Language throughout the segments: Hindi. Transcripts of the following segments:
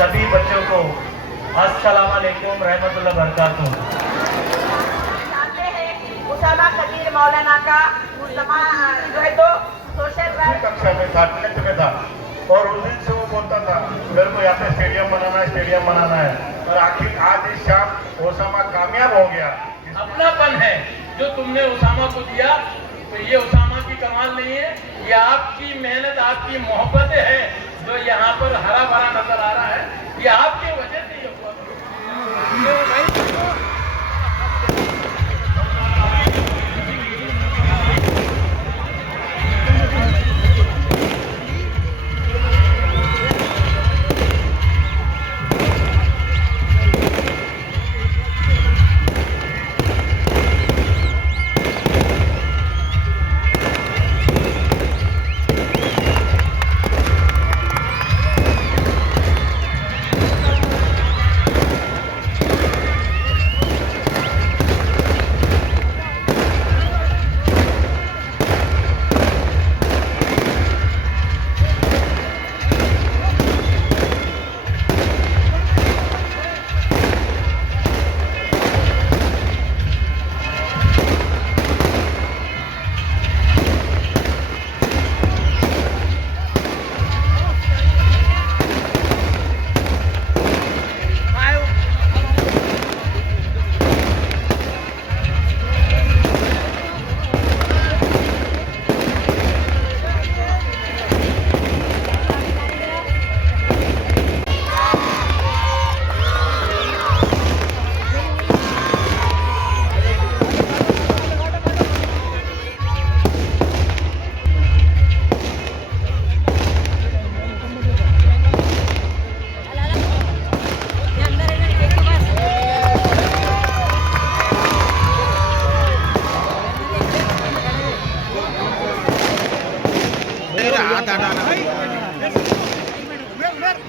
सभी बच्चों को अस्सलाम वालेकुम रहमतुल्लाह बरकातुहू। जानते हैं उसामा खदीर मौलाना का जो है तो सोशल वर्क कक्षा में था, 10th में था, और उस दिन से वो बोलता था मेरे को यहाँ पे स्टेडियम बनाना है। और आखिर आज इस शाम उसामा कामयाब हो गया। अपनापन है जो तुमने उसामा को दिया, तो ये उसामा की कमाल नहीं है, ये आपकी मेहनत, आपकी मोहब्बत है जो यहाँ पर हरा भरा नजर आ रहा है। ये आपके वजह से ये हुआ।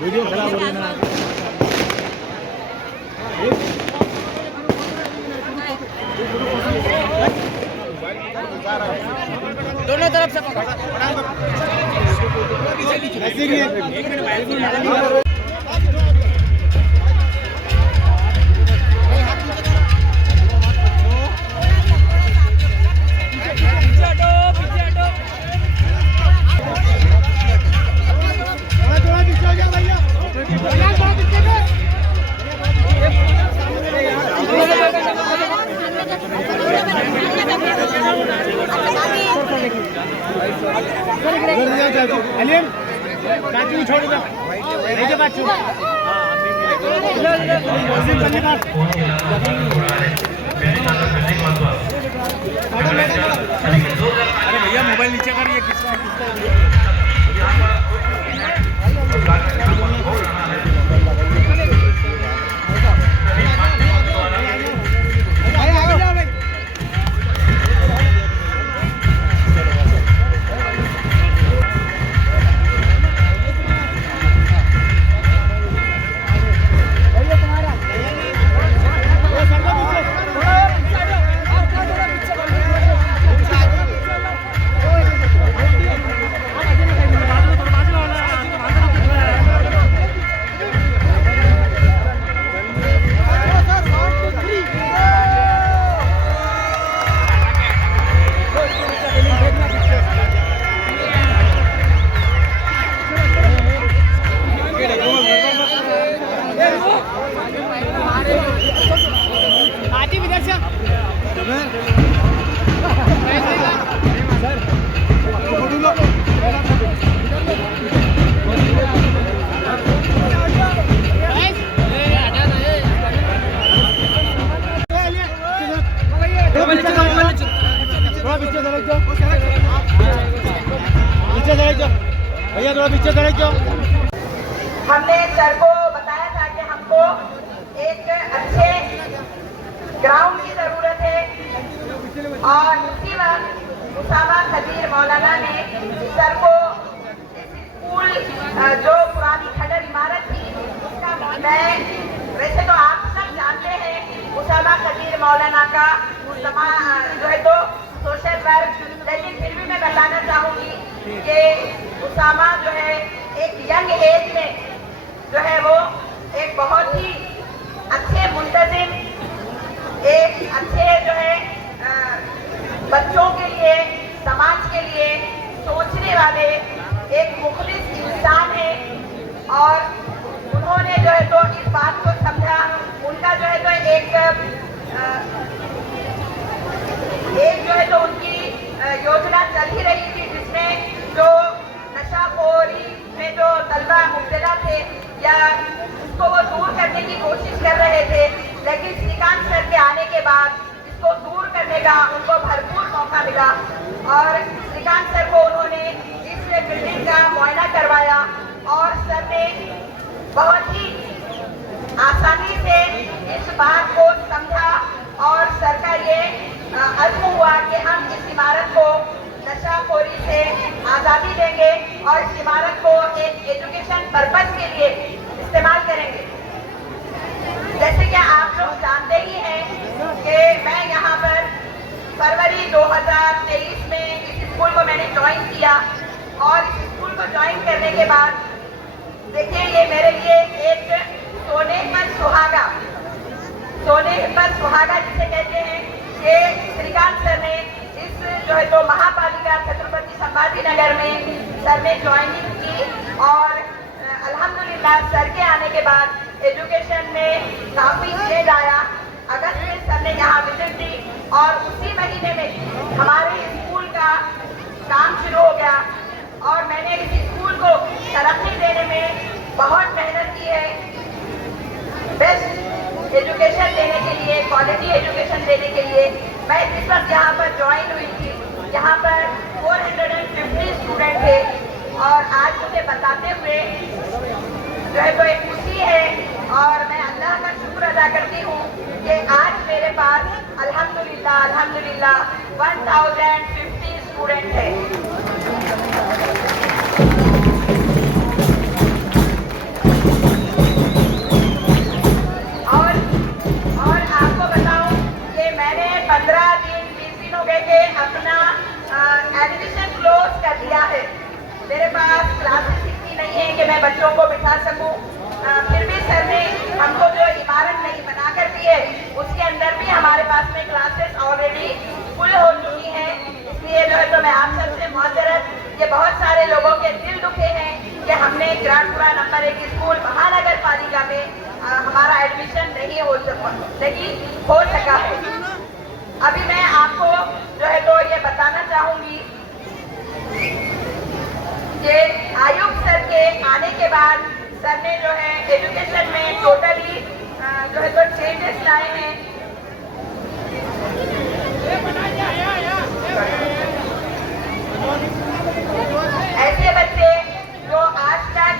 वीडियो खराब हो रही है। दोनों तरफ से अलीम चाचू छोड़ दो ऐसे बात छोड़ अरे भैया मोबाइल नीचे करिए किसका भैया थोड़ा पीछे खड़े क्यों? हमने सर को बताया था कि हमको एक अच्छे ग्राउंड की जरूरत है और उसी वक्त उसामा खदीर मौलाना ने सर को स्कूल जो पुरानी खंडर इमारत थी उसका मैं वैसे तो आप सब जानते हैं उसामा खदीर मौलाना का जो है तो सोशल वर्क, लेकिन फिर भी मैं बताना चाहूँगी कि उसामा जो है एक यंग एज में जो है वो बात को समझा। उनका जो है तो एक उनकी योजना चल ही रही थी, जिसमें जो नशाखोरी में जो तलबा मुब्तला थे या उसको वो दूर करने की कोशिश कर रहे थे, लेकिन श्रीकांत सर के आने के बाद इसको दूर करने का उनको भरपूर मौका मिला और श्रीकांत सर को उन्होंने इस बिल्डिंग का मुआयना करवाया और सर ने बहुत ही आसानी से इस बात को समझा और सर का ये अज़्म हुआ कि हम इस इमारत को नशाखोरी से आज़ादी देंगे और इस इमारत को एक एजुकेशन पर्पस के लिए इस्तेमाल करेंगे। जैसे कि आप लोग जानते ही हैं कि मैं यहाँ पर फरवरी 2023 में इस स्कूल को मैंने ज्वाइन किया और इस स्कूल को ज्वाइन करने के बाद देखिए ये मेरे लिए एक सोने पर सुहागा जिसे कहते हैं कि श्रीकांत सर ने इस जो है तो महापालिका छत्रपति संभाजी नगर में सर ने ज्वाइनिंग की और अल्हम्दुलिल्लाह सर के आने के बाद एजुकेशन में काफ़ी चेंज आया। अगस्त में सर ने यहाँ विजिट दी और उसी महीने में हमारे स्कूल का काम शुरू हो गया और मैंने इस स्कूल को तरक्की देने में बहुत मेहनत की है। बेस्ट एजुकेशन देने के लिए, क्वालिटी एजुकेशन देने के लिए मैं जिस वक्त यहाँ पर ज्वाइन हुई थी, यहाँ पर 450 स्टूडेंट थे और आज मुझे बताते हुए जो है तो एक खुशी है और मैं अल्लाह का शुक्र अदा करती हूँ कि आज मेरे पास अल्हम्दुलिल्लाह 1050 स्टूडेंट है। और आपको बताऊं कि मैंने 20 दिन हो गए कि अपना एडमिशन क्लोज कर दिया है। मेरे पास क्लासेस इतनी नहीं है कि मैं बच्चों को बिठा सकूं। फिर भी सर ने हमको जो इमारत नहीं बना कर दी है उसके अंदर भी हमारे पास में क्लासेस ऑलरेडी फुल हो चुकी हैं। इसलिए जो है तो मैं आप सबसे माजरत, ये बहुत सारे लोगों के दिल दुखे हैं कि हमने ग्रांटपुरा नंबर 1 स्कूल महानगर पालिका में हमारा एडमिशन नहीं हो सका है। अभी मैं आपको जो है तो ये बताना चाहूंगी कि आयुक्त सर के आने के बाद सर ने जो है एजुकेशन में टोटली जो है तो चेंजेस लाए हैं। ऐसे बच्चे जो आज तक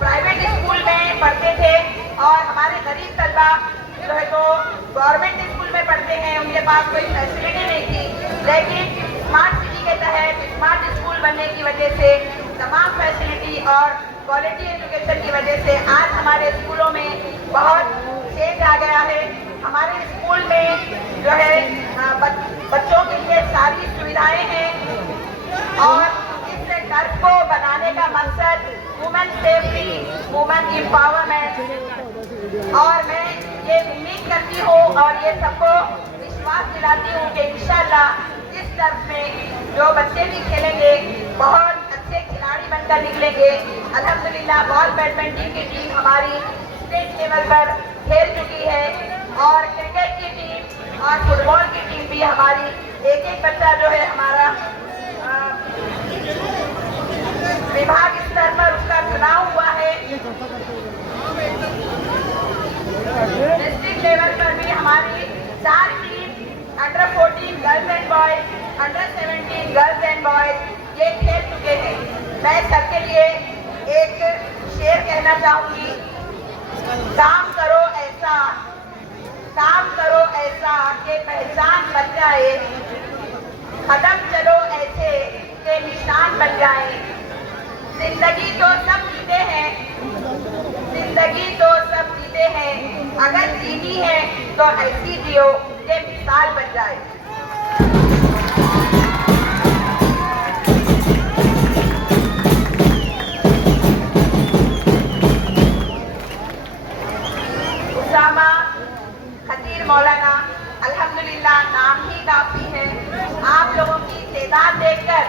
प्राइवेट स्कूल में पढ़ते थे और हमारे गरीब तलबा जो है तो गवर्नमेंट स्कूल में पढ़ते हैं, उनके पास कोई फैसिलिटी नहीं थी, लेकिन स्मार्ट सिटी के तहत स्मार्ट स्कूल बनने की वजह से तमाम फैसिलिटी और क्वालिटी एजुकेशन की वजह से आज हमारे स्कूलों में बहुत चेंज आ गया है। हमारे स्कूल में जो है बच्चों के लिए सारी सुविधाएं हैं और इस टर्फ को बनाने का मकसद वुमेन सेफ्टी, वुमेन एम्पावरमेंट और मैं ये उम्मीद करती हूँ और ये सबको विश्वास दिलाती हूँ कि इंशाल्लाह इस टर्फ में जो बच्चे भी खेलेंगे बहुत अच्छे खिलाड़ी बनकर निकलेंगे। अल्हम्दुलिल्लाह बॉल बैडमिंटन की टीम हमारी स्टेट लेवल पर खेल चुकी है और क्रिकेट की टीम और फुटबॉल की टीम भी हमारी एक बच्चा जो है हमारा विभाग स्तर पर उसका चुनाव हुआ है। डिस्ट्रिक्ट लेवल पर भी हमारी 4 team under 14 girls and boys, under 17 girls and boys ये खेल चुके हैं। मैं सबके लिए एक शेर कहना चाहूंगी, काम करो ऐसा कि पहचान बन जाए, कदम चलो ऐसे के निशान बन जाए। जिंदगी तो सब जीते हैं, अगर जीनी है तो ऐसी जियो के मिसाल बन जाए। उसामा खतीर मौलाना, अल्हम्दुलिल्लाह नाम ही काफी है। आप लोगों की तादाद देखकर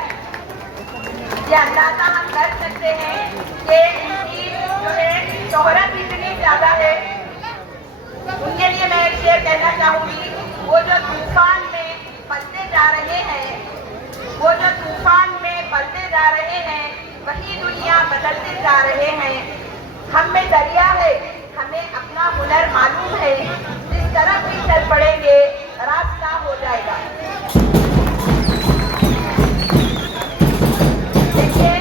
ये अंदाजा हम कर सकते हैं कि इनकी जो है शोहरत इतनी ज्यादा है चाहूंगी, वो जो तूफान में पलते जा रहे हैं, वो जो तूफान में पलते जा रहे हैं, वही दुनिया बदलते जा रहे हैं। हम में दरिया है, हमें अपना हुनर मालूम है, जिस तरफ भी चल पड़ेंगे रास्ता हो जाएगा। देखिए,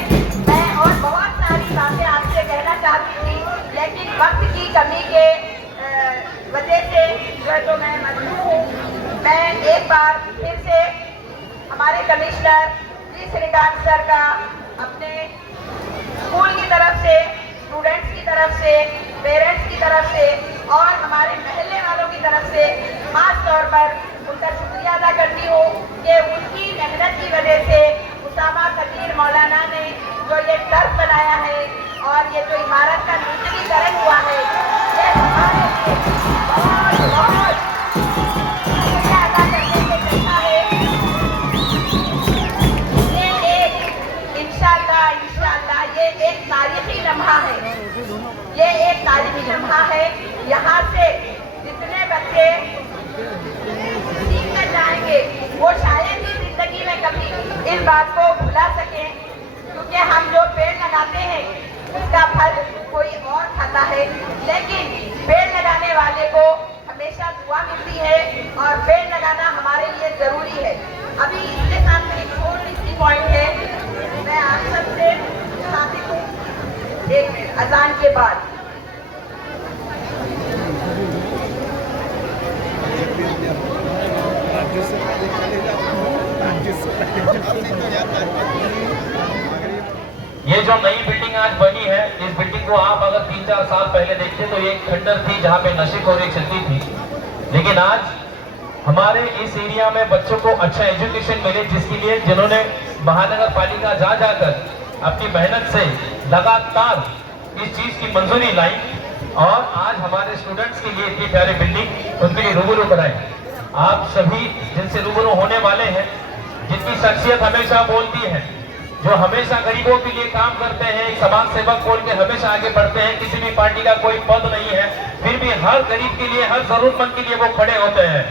मैं और बहुत सारी बातें आपसे कहना चाहती थी, लेकिन वक्त की कमी के वजह से जो है तो मैं मजबूर हूँ। मैं एक बार फिर से हमारे कमिश्नर जी श्रीकांत सर का अपने स्कूल की तरफ से, स्टूडेंट्स की तरफ से, पेरेंट्स की तरफ से और हमारे महल्ले वालों की तरफ से खास तौर पर उनका शुक्रिया अदा करती हूँ कि उनकी मेहनत की वजह से उसामा खतीर मौलाना ने जो ये टर्फ बनाया है और ये जो इमारत का नूतनीकरण हुआ है, ये हमारे लिए बहुत बहुत शुक्रिया अदा करने के जैसा है। ये एक इंशाअल्लाह ये एक तारीखी लम्हा है, ये एक तारीखी लम्हा है। यहाँ से जितने बच्चे सीख कर जाएंगे वो शायद ही जिंदगी में कभी इस बात को भुला सकें, क्योंकि हम जो पेड़ लगाते हैं उसका फल कोई और खाता है, लेकिन पेड़ लगाने वाले को हमेशा दुआ मिलती है और पेड़ लगाना हमारे लिए जरूरी है। अभी इसके साथ में एक छोटी सी पॉइंट है, मैं आप सबसे चाहती हूँ, एक मिनट अजान के बाद ये जो नई बिल्डिंग आज बनी है, इस बिल्डिंग को आप अगर 3-4 साल पहले देखते तो ये एक खंडर थी जहाँ पे नशेखोरी चलती थी, लेकिन आज हमारे इस एरिया में बच्चों को अच्छा एजुकेशन मिले, जिसके लिए जिन्होंने महानगर पालिका जा जाकर अपनी मेहनत से लगातार इस चीज की मंजूरी लाई और आज हमारे स्टूडेंट्स के लिए इतनी प्यारी बिल्डिंग उनके लिए रूबरू कराई। आप सभी जिनसे रूबरू होने वाले हैं, जिनकी शख्सियत हमेशा बोलती है, जो हमेशा गरीबों के लिए काम करते हैं, एक समाज सेवक बोल के हमेशा आगे बढ़ते हैं, किसी भी पार्टी का कोई पद नहीं है, फिर भी हर गरीब के लिए, हर जरूरतमंद के लिए वो खड़े होते हैं।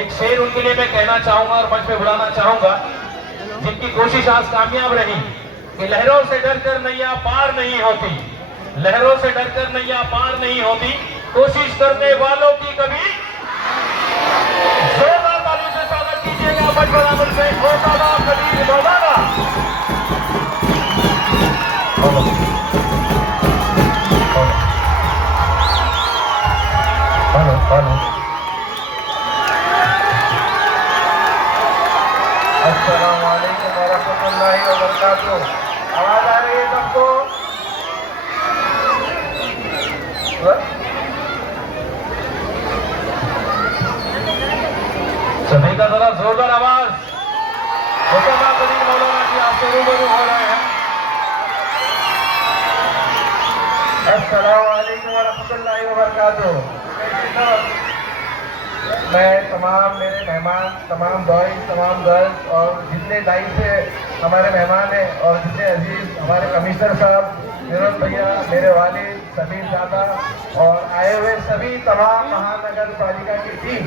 एक शेर उनके लिए मैं कहना चाहूंगा और मंच पे बुलाना चाहूंगा, जिनकी कोशिश आज कामयाब रही कि लहरों से डरकर नैया पार नहीं होती, लहरों से डरकर नैया पार नहीं होती, कोशिश करने वालों की कभी। जोरदार तालियों से स्वागत कीजिएगा मंच बराबर से उसामा खतीर मौलाना। हेलो, अस्सलाम वालेकुम वरहमतुल्लाहि वबरकातुहू। आवाज आ रही है सबको? सभी का जरा जोरदार आवाज। उसामा खतीर मौलाना जी आपसे रूबरू हो रहे हैं। अस्सलाम वालेकुम वरहमतुल्लाहि वबरकातुहू। मैं तमाम मेरे मेहमान, तमाम बॉयज, तमाम गर्ल्स और जितने लाइन से हमारे मेहमान हैं और जितने अजीज हमारे कमिश्नर साहब, विनोद भैया, मेरे वालिद समीर दादा और आए हुए सभी तमाम महानगर पालिका की टीम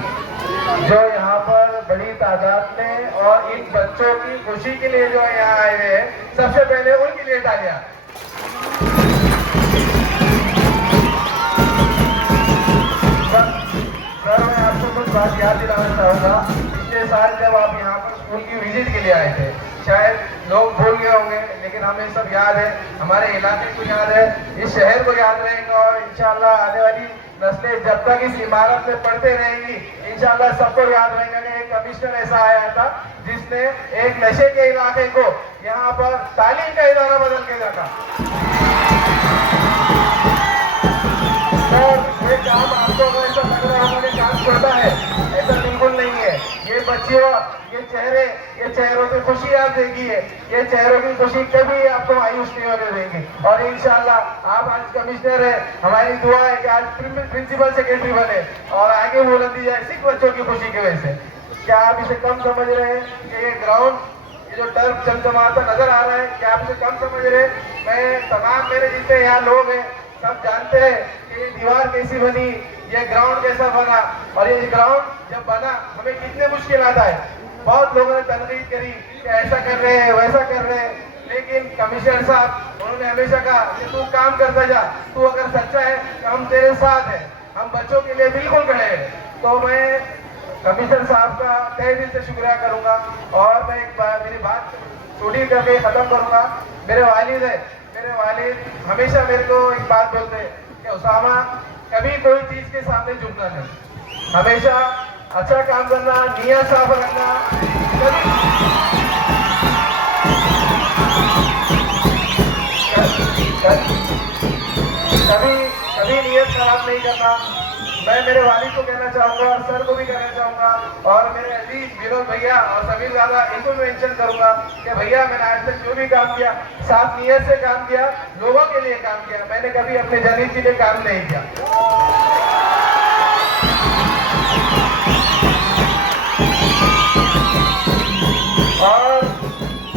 जो यहाँ पर बड़ी तादाद में और इन बच्चों की खुशी के लिए जो यहाँ आए हुए हैं, सबसे पहले उनके लिए तालियां। सर, मैं आपको कुछ बात याद दिलाना चाहूँगा। पिछले साल जब आप यहाँ पर स्कूल की विजिट के लिए आए थे, शायद लोग भूल गए होंगे, लेकिन हमें सब याद है, हमारे इलाके को याद है, इस शहर को याद रहेगा और इंशाल्लाह आने वाली नस्लें जब तक इस इमारत में पढ़ते रहेंगी, इंशाल्लाह सबको याद रहेगा कि एक कमिश्नर ऐसा आया था जिसने एक नशे के इलाके को यहाँ पर तालीम का इदारा बदल के रखा। ये काम आपको ऐसा लग रहा है हमारे काम छोड़ता है, ऐसा बिल्कुल नहीं है। ये बच्चियों, ये चेहरों की खुशी आप देखिए, ये चेहरों की खुशी कभी आपको मायूस नहीं होने देंगे। और इंशाल्लाह आप आज कमिश्नर है, हमारी दुआ है कि आज प्रिंसिपल सेक्रेटरी बने और आगे बुलंदी जाए सिर्फ बच्चों की खुशी की वजह से। क्या आप इसे कम समझ रहे हैं कि ये ग्राउंड, ये जो टर्फ चमचमाता नजर आ रहा है, क्या आप इसे कम समझ रहे हैं? मैं तमाम मेरे जितने यहाँ लोग हैं सब जानते हैं कि ये दीवार कैसी बनी, ये ग्राउंड कैसा बना, और ये ग्राउंड जब बना हमें कितने मुश्किल आए। बहुत लोगों ने तनकीद करी कि ऐसा कर रहे हैं वैसा कर रहे हैं, लेकिन कमिश्नर साहब उन्होंने हमेशा कहा कि तू काम करता जा, तू अगर सच्चा है तो हम तेरे साथ हैं, हम बच्चों के लिए बिल्कुल खड़े हैं। तो मैं कमिश्नर साहब का तहे दिल से शुक्रिया करूंगा। और मैं एक बार मेरी बात छोटी करके खत्म करूंगा। मेरे वालिद है, मेरे वालिद हमेशा मेरे को एक बात बोलते हैं कि उसामा कभी कोई चीज के सामने झुकना नहीं, हमेशा अच्छा काम करना, नियत साफ रखना, कभी नियत खराब नहीं करना। मैं मेरे वालिद को कहना चाहूंगा और सर को भी कहना चाहूंगा, और मेरे अजीज विनोद भैया और समीर दादा इनको भी मेंशन करूंगा कि भैया मैंने आज तक जो भी काम किया साफ नियत से काम किया, लोगों के लिए काम किया, मैंने कभी अपने जनहित के लिए काम नहीं किया।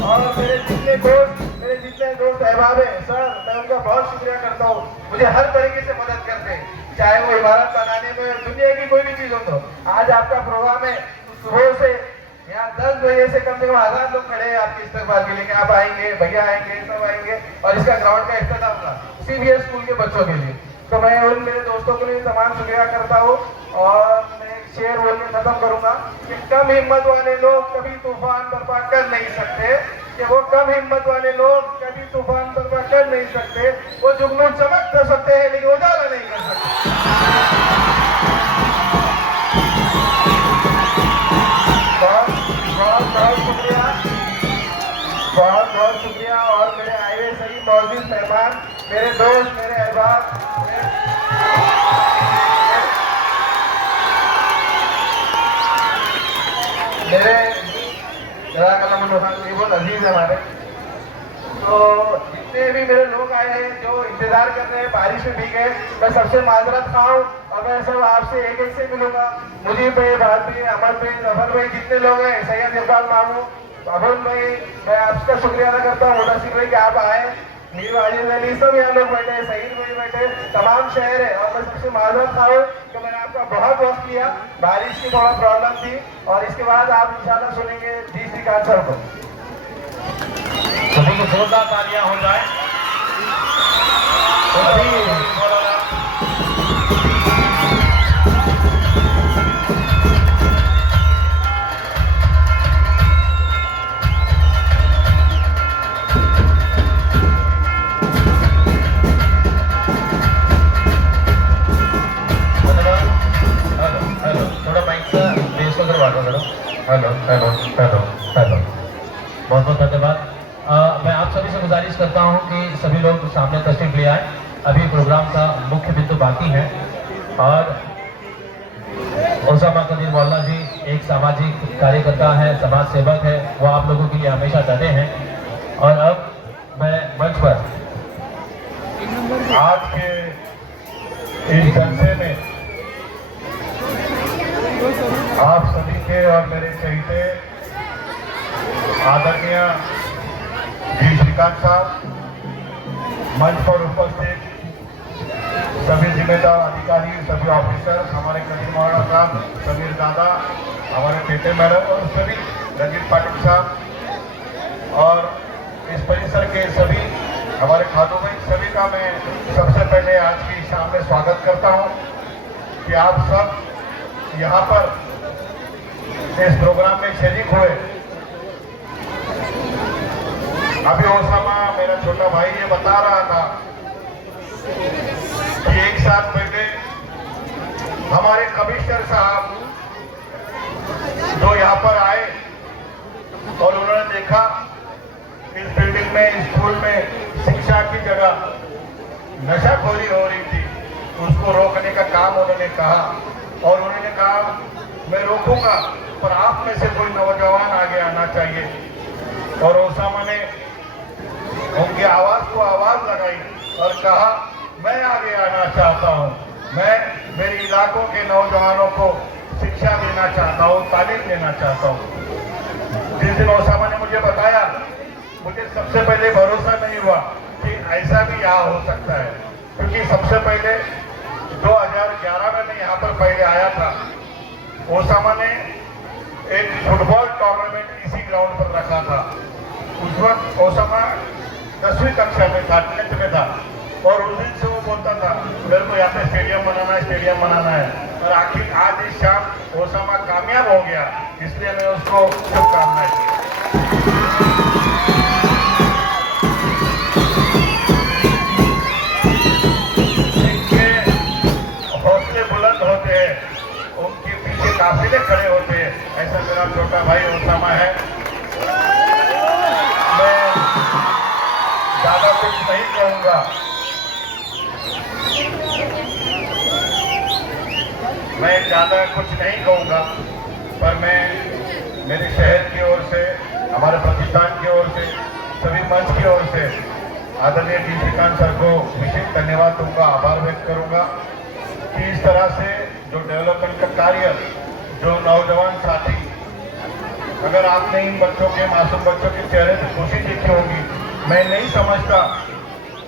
और मेरे जितने दोस्त अहबाब है सर, मैं उनका बहुत शुक्रिया करता हूँ। मुझे हर तरीके से मदद करते हैं, चाहे वो इमारत बनाने में, दुनिया की कोई भी चीज हो। तो आज आपका प्रोग्राम है, सुबह से यहाँ 10 बजे से कम 1000 लोग खड़े हैं आपके इस्तेमाल के लिए कि आप आएंगे, भैया आएंगे, सब आएंगे, और इसका ग्राउंड का इफ्तिताम होगा CBS स्कूल के बच्चों के लिए। तो मैं उन मेरे दोस्तों के लिए तमाम शुक्रिया करता हूँ। और मैं एक शेर बोल के खत्म करूंगा कि कम हिम्मत वाले लोग कभी तूफान बर्पा कर नहीं सकते, कि वो कम हिम्मत वाले लोग कभी तूफान बर्पा कर नहीं सकते। वो जुगनू चमक कर सकते हैं लेकिन उजाला नहीं कर सकते। बहुत शुक्रिया, बहुत शुक्रिया। और मेरे आए हुए सभी मौजूद मेहमान, मेरे दोस्त, मेरे अहबाब, मेरे बहुत अजीज है हमारे। तो जितने भी मेरे लोग आए हैं जो इंतजार कर रहे हैं, बारिश में भीगे, मैं सबसे माजरत खाऊं और मैं सब आपसे एक एक से मिलूंगा। मुझे भाई, भारत भाई, अमर भाई, जफर भाई, जितने लोग हैं, सैयद इरफान मामू, अबुल भाई, मैं आपका शुक्रिया अदा करता हूँ। मुदस्सिर भाई कि आप आए, मीर वाजिद अली, सब यहाँ लोग बैठे हैं, सईद भाई बैठे, तमाम शहर है। और मैं सबसे माजरत खाऊं कि मैंने आपका बहुत वक्त लिया, बारिश की थोड़ा प्रॉब्लम थी। और इसके बाद आप इंशाल्लाह सुनेंगे जी श्रीकांत सर को। सभी को जोरदार तालियां हो जाए। थोड़ा माइक से बेस को करवा दो जरा। हेलो हेलो हेलो हेलो, बहुत बहुत धन्यवाद। मैं आप सभी से गुजारिश करता हूं कि सभी लोग सामने तशरीफ ले आए। अभी प्रोग्राम का मुख्य बिंदु बाकी है और ओसामा कदीर मौलाना जी एक सामाजिक कार्यकर्ता है, समाज सेवक है, वो आप लोगों के लिए हमेशा डटे हैं। और अब मैं मंच पर आज के इस जलसे में आप सभी के और मेरे चहीते आदरणीय जी श्रीकांत साहब, मंच पर उपस्थित सभी जिम्मेदार अधिकारी, सभी ऑफिसर, हमारे कदीर मौलाना साहब, समीर दादा, हमारे पेटे मैडम और सभी रंजीत पाटिल साहब और इस परिसर के सभी हमारे खातू भाई, सभी का मैं सबसे पहले आज की शाम में स्वागत करता हूं कि आप सब यहाँ पर इस प्रोग्राम में शरीक हुए। अभी ओसामा मेरा छोटा भाई ये बता रहा था कि एक साल पहले हमारे कमिश्नर साहब जो यहाँ पर आए और उन्होंने देखा इस बिल्डिंग में, स्कूल में शिक्षा की जगह नशाखोरी हो रही थी, उसको रोकने का काम उन्होंने कहा। और उन्होंने कहा मैं रोकूंगा पर आप में से कोई नौजवान आगे आना चाहिए। और ओसामा ने उनकी आवाज को आवाज लगाई और कहा मैं आगे आना चाहता हूं, मैं मेरे इलाकों के नौजवानों को शिक्षा देना चाहता हूं, तालीम देना चाहता हूं। जिस दिन ओसामा ने मुझे बताया, मुझे सबसे पहले भरोसा नहीं हुआ कि ऐसा भी यहाँ हो सकता है, क्योंकि सबसे पहले 2011 में मैं यहाँ पर पहले आया था। ओसामा ने एक फुटबॉल टूर्नामेंट इसी ग्राउंड पर रखा था। उस वक्त ओसामा 10वीं कक्षा में था, 10th में था, और उस दिन से वो बोलता था मेरे को यहाँ पे स्टेडियम बनाना है, स्टेडियम बनाना है। और आखिर आज इस शाम ओसामा कामयाब हो गया, इसलिए मैं उसको शुभकामनाएं दी। जिनके हौसले बुलंद होते हैं, उनके पीछे काफिले खड़े होते हैं, ऐसा मेरा छोटा भाई ओसामा है। मैं ज्यादा कुछ नहीं कहूँगा, पर मैं मेरे शहर की ओर से, हमारे प्रतिष्ठान की ओर से, सभी मंच की ओर से आदरणीय डी श्रीकांत सर को विशेष धन्यवाद दूंगा, आभार व्यक्त करूंगा कि इस तरह से जो डेवलपमेंट का कार्य, जो नौजवान साथी, अगर आपने इन बच्चों के, मासूम बच्चों के चेहरे पे खुशी देखी होगी, मैं नहीं समझता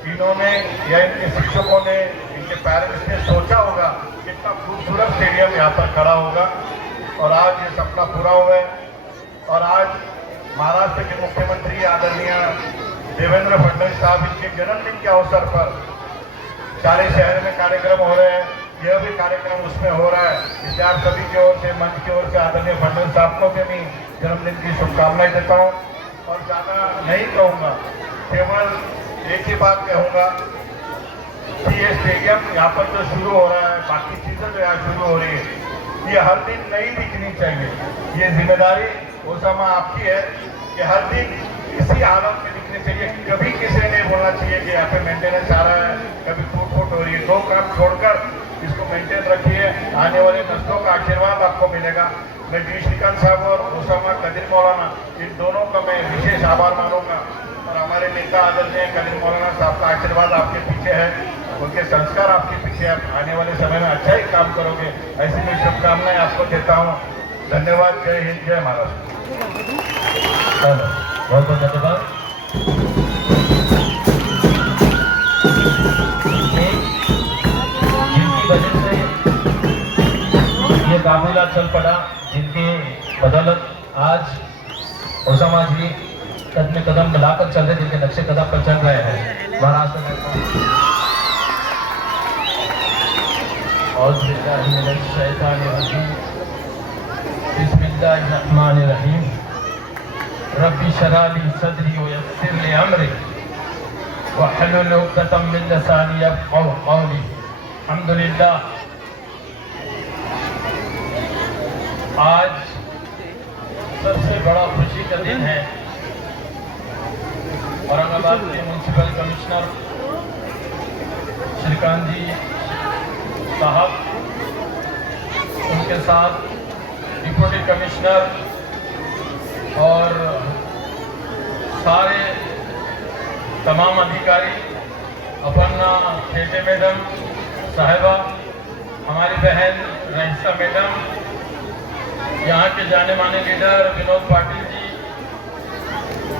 इन्होंने या इनके शिक्षकों ने, इनके पेरेंट्स ने सोचा होगा कितना खूबसूरत स्टेडियम यहाँ पर खड़ा होगा। और आज ये सपना पूरा हुआ है। और आज महाराष्ट्र के मुख्यमंत्री आदरणीय देवेंद्र फडणवीस साहब इनके जन्मदिन के अवसर पर सारे शहर में कार्यक्रम हो रहे हैं, यह भी कार्यक्रम उसमें हो रहा है। इसलिए आप सभी की ओर से, मंच की ओर से आदरणीय फडणवीस साहब को भी मैं जन्मदिन की शुभकामनाएं देता हूँ। और ज़्यादा नहीं कहूँगा, केवल एक ही बात कहूँगा कि ये स्टेडियम यहाँ पर जो शुरू हो रहा है, बाकी चीज़ें जो यहाँ शुरू हो रही है, ये हर दिन नई दिखनी चाहिए। ये जिम्मेदारी ओसामा आपकी है कि हर दिन इसी हालत में दिखनी चाहिए। कभी किसी ने बोलना चाहिए कि यहाँ पे मेंटेनेंस आ रहा है, कभी टूट फूट हो रही है। 2 काम छोड़कर इसको मेंटेन रखिए, आने वाले नस्लों का आशीर्वाद आपको मिलेगा। मैं डी श्रीकांत साहब और ओसामा कदीर मौलाना, इन दोनों का मैं विशेष आभार मानूंगा। और हमारे नेता आदरणीय कदीर मौलाना साहब का आशीर्वाद आपके पीछे है, उनके संस्कार आपके पीछे, आप आने वाले समय में अच्छा ही काम करोगे, ऐसी मैं शुभकामनाएं आपको देता हूँ। धन्यवाद। जय हिंद, जय महाराष्ट्र। बहुत बहुत धन्यवाद। जिनकी वजह से ये काफिला चल पड़ा, जिनके बदौलत आज ओसामा जी कदम में कदम मिलाकर चल रहे, जिनके नक्शे कदम पर चल रहे हैं महाराष्ट्र में। और बिस्मिल्लाहिर्रहमानिर्रहीम। रब्बी शरह ली सदरी व यस्सिर ली अमरी वहलुल उक़दतम मिन लिसानी यफ़क़हू क़ौली। अल्हम्दुलिल्लाह, आज सबसे बड़ा खुशी का दिन है। औरंगाबाद के म्यूनसिपल कमिश्नर श्रीकांत जी साहब, उनके साथ डिप्टी कमिश्नर और सारे तमाम अधिकारी, अपर्णा ठेटे मैडम साहिबा, हमारी बहन रईसा मैडम, यहाँ के जाने माने लीडर विनोद पाटिल जी,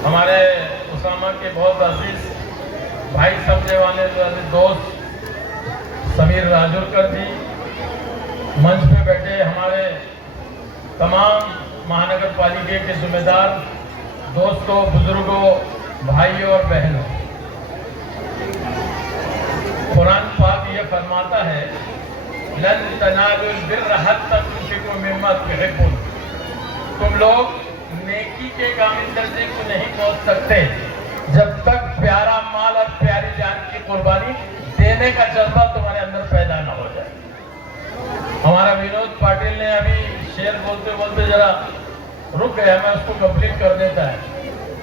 हमारे ओसामा के बहुत अजीज भाई समझे वाले दोस्त समीर राजूरकर जी, मंच पे बैठे हमारे तमाम महानगर पालिका के जिम्मेदार दोस्तों, बुजुर्गों, भाइयों और बहनों, कुरान पाक ये फरमाता है लन तनालुल बिर्र हत्ता तुनफिकू मिम्मा तुहिब्बून। तुम लोग नेकी के कामिल दर्जे को नहीं पहुंच सकते जब तक प्यारा माल और प्यारी जान की कुर्बानी देने का जज्बा तुम्हारे अंदर पैदा न हो जाए। हमारा विनोद पाटिल ने अभी शेर बोलते बोलते जरा रुक गया, मैं उसको कंप्लीट कर देता है।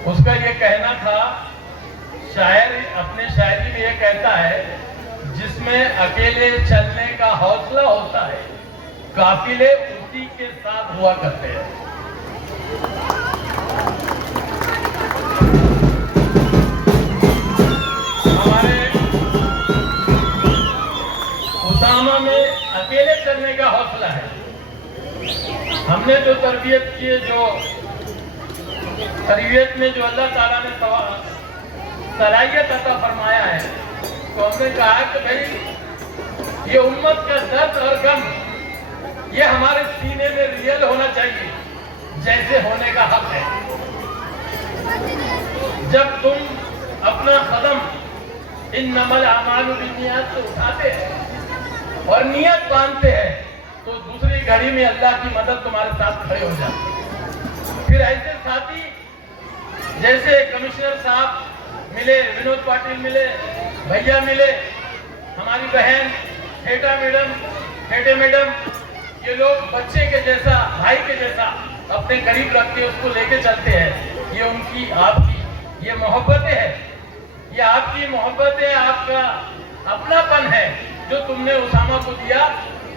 उसका ये कहना था, शायर अपने शायरी में ये कहता है, जिसमें अकेले चलने का हौसला होता है, काफिले उसी के साथ हुआ करते हैं। हमारे ओसामा में अकेले चलने का हौसला है। हमने जो तरबियत की, जो तरबियत में जो अल्लाह ताला ने सलाहियत अता फरमाया है, तो हमने कहा कि भाई ये उम्मत का दर्द और गम ये हमारे सीने में रियल होना चाहिए, जैसे होने का हक है। जब तुम अपना कदम इन्नमल अमालु बिन्नियात से उठाते हैं और नियत बांधते हैं, तो दूसरी घड़ी में अल्लाह की मदद तुम्हारे साथ खड़े हो जाती है। फिर ऐसे साथी जैसे कमिश्नर साहब मिले, विनोद पाटिल मिले, भैया मिले, हमारी बहन हेटे मैडम, ये लोग बच्चे के जैसा, भाई के जैसा अपने करीब रख के उसको लेके चलते हैं। ये उनकी, आपकी ये मोहब्बतें है, ये आपकी मोहब्बत है, आपका अपनापन है जो तुमने उसामा को दिया।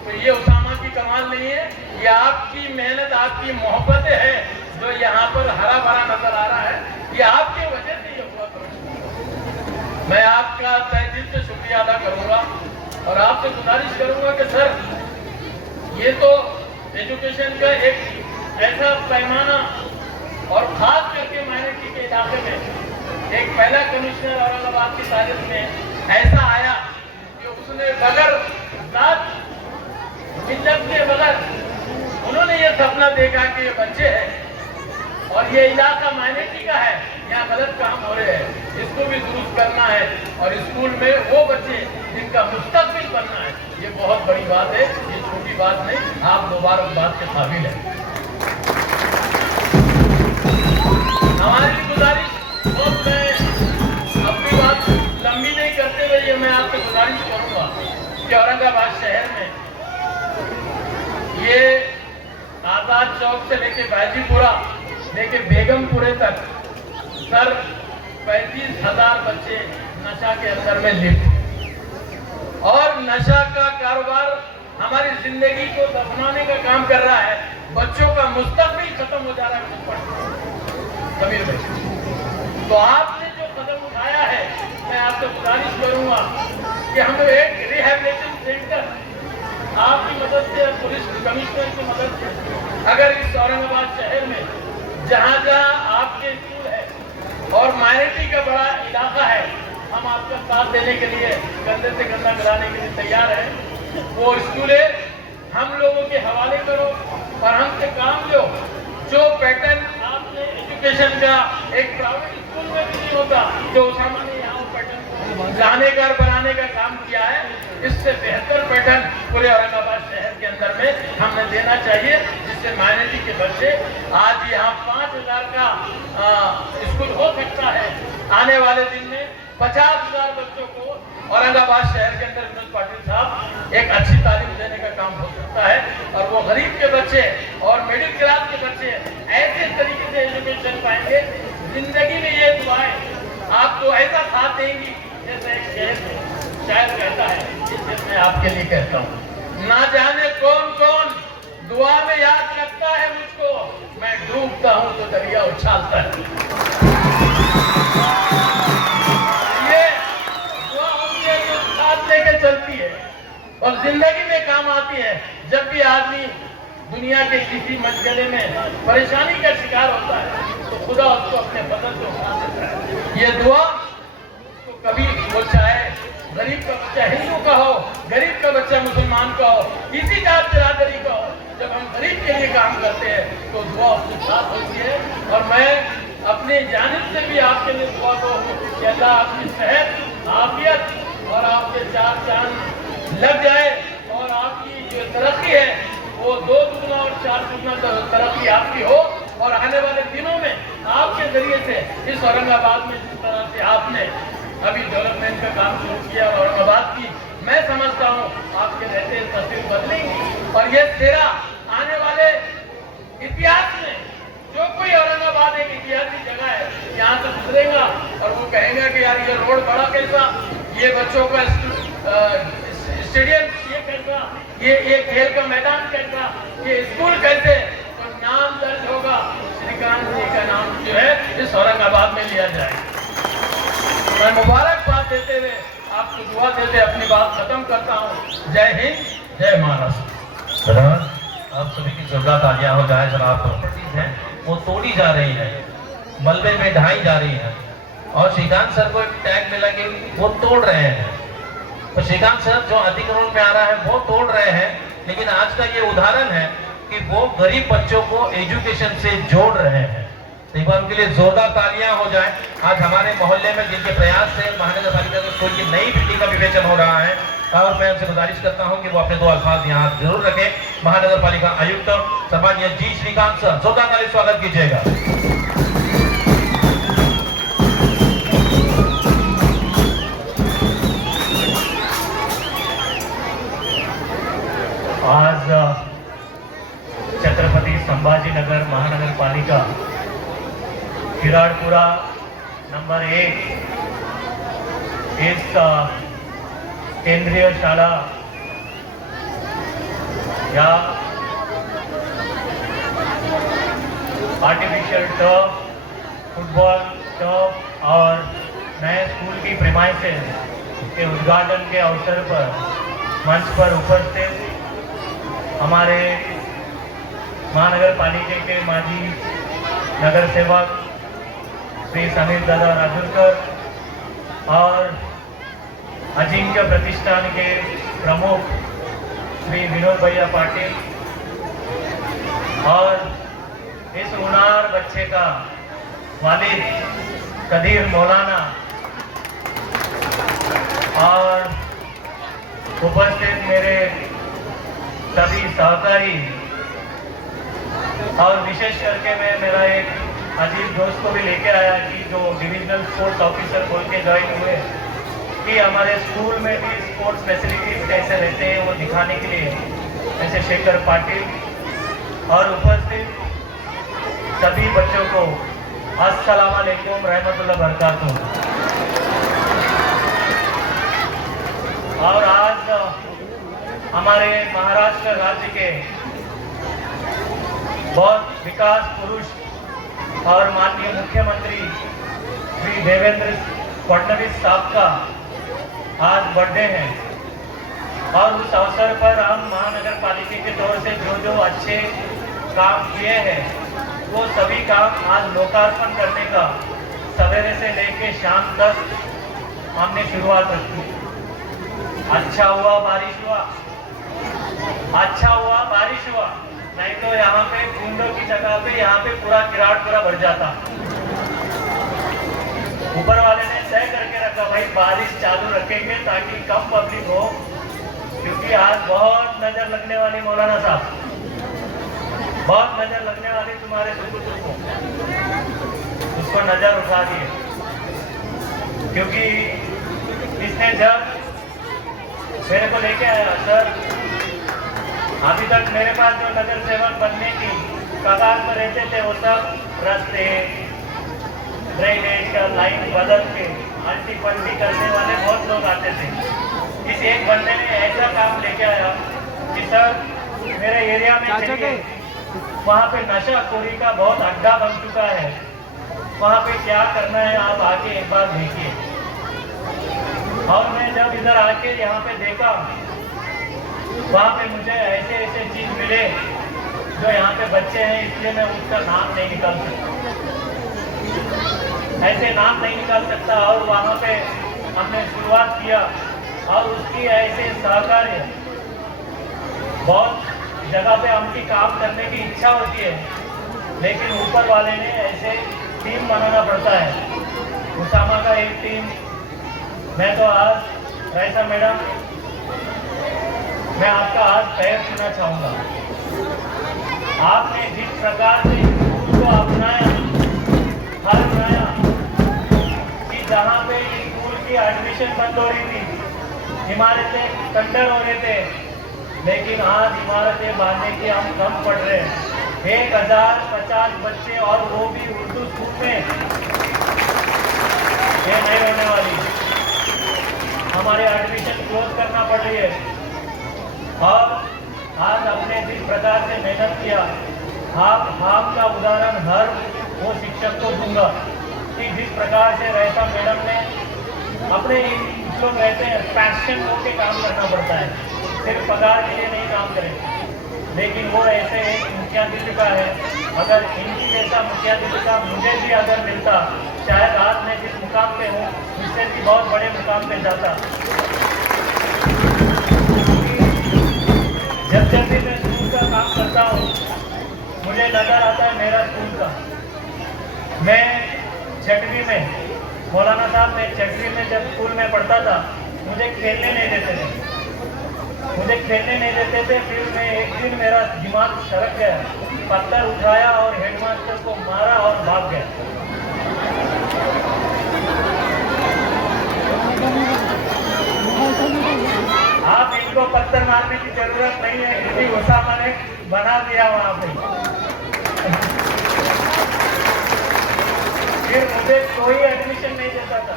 तो ये उसामा की कमाल नहीं है, ये आपकी मेहनत, आपकी मोहब्बतें है जो यहाँ पर हरा भरा नजर आ रहा है। ये आपकी वजह से ये हुआ। मैं आपका तहे दिल से शुक्रिया अदा करूंगा और आपसे गुजारिश करूंगा कि सर, ये तो एजुकेशन का एक ऐसा पैमाना, और खास करके माइनॉरिटी के इलाके में एक पहला कमिश्नर औरंगाबाद की तारीख में ऐसा आया कि उसने बगैर जात मिल्लत के बगैर उन्होंने ये सपना देखा कि ये बच्चे हैं और ये इलाका माइनॉरिटी का है, यहाँ गलत काम हो रहे हैं, इसको भी दुरुस्त करना है और स्कूल में वो बच्चे जिनका मुस्तकबिल बनना है। ये बहुत बड़ी बात है, ये छोटी बात नहीं, आप मुबारकबाद के काबिल हैं। हमारी गुजारिश, और मैं अपनी बात लंबी नहीं करते हुए ये मैं आपसे गुजारिश करूंगा कि औरंगाबाद शहर में ये आजाद चौक से लेके बाजीपुरा लेके बेगमपुरे तक सर 35,000 बच्चे नशा के अंदर में लिप्त, और नशा का कारोबार हमारी जिंदगी को दफनाने का काम कर रहा है। बच्चों का मुस्तकबिल खत्म हो जा रहा है समीर भाई। तो आपने जो कदम उठाया है, मैं आपसे गुजारिश करूंगा कि हम एक रिहैबिलिटेशन सेंटर आपकी मदद से, पुलिस कमिश्नर की मदद से, अगर इस औरंगाबाद शहर में जहाँ जहाँ आपके स्कूल है और माइनॉरिटी का बड़ा इलाका है, हम आपका साथ देने के लिए, कंधे से कंधा मिलाने के लिए तैयार हैं। वो स्कूलें हम लोगों के हवाले करो और हमसे काम लो। जो पैटर्न आपने एजुकेशन का एक प्राइवेट स्कूल में भी नहीं होता, जो उसामा ने यहाँ पैटर्न को लाने का और बनाने का काम किया है, इससे बेहतर पैटर्न पूरे औरंगाबाद शहर के अंदर में हमने देना चाहिए, जिससे माइनॉरिटी के बच्चे, आज यहाँ 5,000 का स्कूल हो सकता है, आने वाले दिन में 50,000 बच्चों को औरंगाबाद शहर के अंदर विनोद पाटिल साहब एक अच्छी तालीम देने का काम हो सकता है। और वो गरीब के बच्चे और मिडिल क्लास के बच्चे ऐसे तरीके से एजुकेशन पाएंगे। जिंदगी में ये दुआएं आपको ऐसा साथ देंगी जैसे एक शायर कहता है, जिससे मैं आपके लिए कहता हूँ, ना जाने कौन कौन दुआ में याद रखता है मुझको, मैं डूबता हूँ तो दरिया उछालता है। ये दुआ उनके जो साथ लेके चलती है और जिंदगी में काम आती है। जब भी आदमी दुनिया के किसी मशगले में परेशानी का शिकार होता है तो खुदा उसको अपने बदन से उठा देता है। ये दुआ तो कभी वो चाहे गरीब का बच्चा हिंदू का हो, गरीब का बच्चा मुसलमान का हो, किसी जात बिरादरी का हो, जब हम गरीब के लिए काम करते हैं तो दुआ उसके साथ होती है। और मैं अपनी जानिब से भी आपके लिए दुआ को कि अल्लाह आपकी सेहत, आफियत और आपके चार चांद लग जाए और आपकी जो तरक्की है वो 2 दुगना और 4 दुगना तरक्की आपकी हो। और आने वाले दिनों में आपके जरिए से इस औरंगाबाद में जिस तरह से आपने अभी डेवलपमेंट का काम शुरू किया औरंगाबाद की, मैं समझता हूँ आपके रहते तस्वीर बदलेंगी। और ये तेरा आने वाले इतिहास में जो कोई औरंगाबाद एक इतिहासी जगह है, यहाँ से गुजरेगा और वो कहेगा कि यार ये रोड बड़ा कैसा, ये बच्चों का स्टेडियम ये कैसा, ये खेल का मैदान कैसा, ये स्कूल कैसे, तो नाम दर्ज होगा, श्रीकांत जी का नाम जो है इस औरंगाबाद में लिया जाएगा। मैं मुबारकबाद देते हुए आपको दुआ देते अपनी बात खत्म करता हूँ। जय हिंद, जय महाराष्ट्र। आप सभी की जोरदार तालियां हो जाए। जनाब प्रॉपर्टीज हैं वो तोड़ी जा रही है, मलबे में ढाई जा रही है और श्रीकांत सर को एक टैग मिला कि वो तोड़ रहे हैं। तो श्रीकांत सर जो अतिक्रमण में आ रहा है वो तोड़ रहे हैं, लेकिन आज का ये उदाहरण है कि वो गरीब बच्चों को एजुकेशन से जोड़ रहे हैं। तो एक बार उनके लिए जोरदार तालियां हो जाए। आज हमारे मोहल्ले में जिनके प्रयास से महानगर पालिका स्कूल की नई बिल्डिंग का विवेचन हो रहा है, और मैं उनसे गुजारिश करता हूं कि वो अपने 2 अल्फाज यहाँ जरूर रखें। महानगर पालिका आयुक्त सम्माननीय जी श्रीकांत सर, जोरदार ताली स्वागत कीजिएगा। आज छत्रपति संभाजीनगर महानगर पालिका किराड़पुरा नंबर 1 इस केंद्रीय शाला या आर्टिफिशियल टर्फ, फुटबॉल टर्फ और नए स्कूल की प्रीमाइसेस के उद्घाटन के अवसर पर मंच पर उपस्थित हमारे महानगर पालिका के माजी नगर सेवक श्री समीर दादा राजूरकर और अजिंक्य प्रतिष्ठान के प्रमुख श्री विनोद भैया पाटिल और इस उनार बच्चे का वालिद कदीर मौलाना और उपस्थित मेरे सभी सहकारी, और विशेष करके मैं मेरा एक अजीब दोस्त को भी लेके आया कि जो डिविजनल स्पोर्ट्स ऑफिसर बोल के ज्वाइन हुए कि हमारे स्कूल में भी स्पोर्ट्स फैसिलिटीज कैसे रहते हैं वो दिखाने के लिए, ऐसे शेखर पाटिल और उपस्थित सभी बच्चों को अस्सलाम वालेकुम रहमतुल्लाह बरकातुहू। और आज हमारे महाराष्ट्र राज्य के बहुत विकास पुरुष और माननीय मुख्यमंत्री श्री देवेंद्र फडणवीस साहब का आज बर्थडे है, और उस अवसर पर हम महानगर पालिका के तौर से जो जो अच्छे काम किए हैं वो सभी काम आज लोकार्पण करने का सवेरे से लेके शाम तक हमने शुरुआत रखी। अच्छा हुआ बारिश हुआ, अच्छा हुआ बारिश हुआ, नहीं तो यहाँ पे बूंदों की जगह पे यहाँ पे पूरा किराड़पुरा भर जाता। ऊपर वाले ने तय करके रखा भाई बारिश चालू रखेंगे ताकि कम पब्लिक हो, क्योंकि आज बहुत नजर लगने वाली मौलाना साहब, बहुत नजर लगने वाली तुम्हारे सुख को, उसको नजर उठा दिए। क्योंकि इसने जब मेरे को लेके आया, सर अभी तक मेरे पास जो नगर सेवक बनने की कगार पर रहते थे वो सब रास्ते ड्रेनेज का लाइन बदल के आंटी पलटी करने वाले बहुत लोग आते थे। इस एक बंदे ने ऐसा काम लेके आया कि सर मेरे एरिया में चलिए, वहाँ पे नशाखोरी का बहुत अड्डा बन चुका है, वहाँ पे क्या करना है आप आके एक बार देखिए। और मैं जब इधर आके यहाँ पे देखा, वहाँ पे मुझे ऐसे ऐसे चीज मिले जो यहाँ पे बच्चे हैं, इसलिए मैं उसका नाम नहीं निकाल सकता, ऐसे नाम नहीं निकाल सकता। और वहाँ पे हमने शुरुआत किया और उसकी ऐसे सहकार्य, बहुत जगह पे हमकी काम करने की इच्छा होती है, लेकिन ऊपर वाले ने ऐसे टीम बनाना पड़ता है। उसामा का एक टीम, मैं तो आज रईसा मैडम, मैं आपका आज पैर छूना चाहूँगा। आपने जिस प्रकार से स्कूल को अपनाया, हर बनाया कि जहाँ पे स्कूल की एडमिशन बंद हो रही थी, इमारतें खंडर हो रहे थे, लेकिन आज इमारतें बांधने की हम कम पड़ रहे हैं। 1050 बच्चे, और वो भी उर्दू स्कूल में, ये नहीं होने वाली। हमारे एडमिशन क्लोज करना पड़ रही है। और आज अपने जिस प्रकार से मेहनत किया, आपका उदाहरण हर वो शिक्षक को दूंगा कि जिस प्रकार से रईसा मैडम ने अपने कुछ लोग रहते हैं पैशन हो के काम करना पड़ता है, सिर्फ पगार के लिए नहीं काम करें, लेकिन वो ऐसे एक मुखियाधिका है। अगर इनकी जैसा मुखियाधिका मुझे भी अगर मिलता, शायद आज मैं जिस मुकाम पे हूँ उससे भी बहुत बड़े मुकाम पे जाता। मुझे नजर आता है मेरा स्कूल का। मैं छठवीं में, मौलाना साहब मैं छठवीं में जब स्कूल में पढ़ता था, मुझे खेलने नहीं देते थे, मुझे खेलने नहीं देते थे। फिर मैं एक दिन मेरा दिमाग सरक गया, पत्थर उठाया और हेडमास्टर को मारा और भाग गया। आप इनको पत्थर मारने की जरूरत नहीं है, इसी उसामा ने बना दिया वहां पे। फिर मुझे कोई एडमिशन नहीं देता था,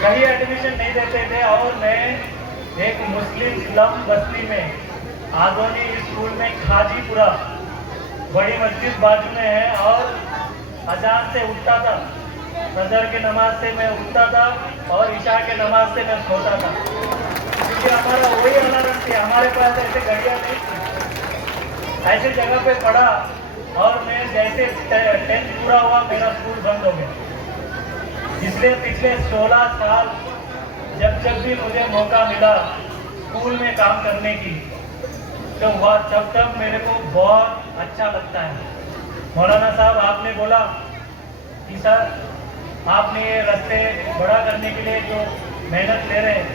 कहीं एडमिशन नहीं देते थे। और मैं एक मुस्लिम स्लम बस्ती में आदोनी स्कूल में खाजीपुरा, बड़ी मस्जिद बाजू में है, और अजान से उठता था, फजर के नमाज से मैं उठता था और ईशा के नमाज से मैं सोता था, क्योंकि हमारा वही अलार्म थी। हमारे पास ऐसे घड़ियाँ नहीं थी। ऐसी जगह पे पढ़ा और मैं जैसे 10th पूरा हुआ मेरा स्कूल बंद हो गया। इसलिए पिछले 16 साल जब भी मुझे मौका मिला स्कूल में काम करने की, तो वह तब मेरे को बहुत अच्छा लगता है। मौलाना साहब आपने बोला कि सर आपने ये रास्ते बड़ा करने के लिए जो मेहनत ले रहे हैं,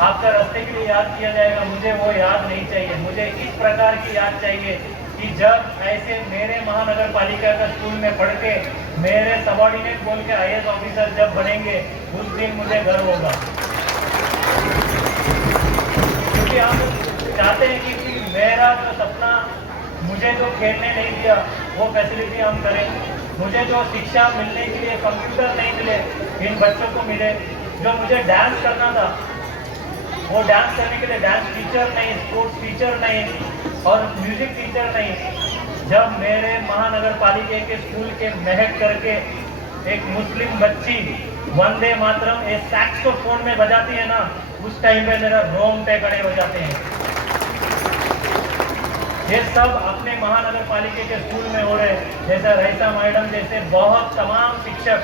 आपका रास्ते के लिए याद किया जाएगा। मुझे वो याद नहीं चाहिए, मुझे इस प्रकार की याद चाहिए कि जब ऐसे मेरे महानगर पालिका का स्कूल में पढ़ के मेरे सबॉर्डिनेट बोल के IAS ऑफिसर जब बनेंगे, उस दिन मुझे गर्व होगा। क्योंकि हम चाहते हैं कि मेरा जो सपना, मुझे जो खेलने नहीं दिया वो फैसिलिटी हम करें, मुझे जो शिक्षा मिलने के लिए कंप्यूटर नहीं मिले, इन बच्चों को मिले। जो मुझे डांस करना था, वो डांस करने के लिए डांस टीचर नहीं, स्पोर्ट्स टीचर नहीं और म्यूजिक टीचर नहीं। जब मेरे महानगर पालिका के स्कूल के महक करके एक मुस्लिम बच्ची वंदे मातरम एक सैक्सोफोन में बजाती है ना, उस टाइम पे मेरा रोंगटे खड़े हो जाते हैं। ये सब अपने महानगर पालिका के स्कूल में हो रहे हैं। जैसा रईसा मैडम जैसे बहुत तमाम शिक्षक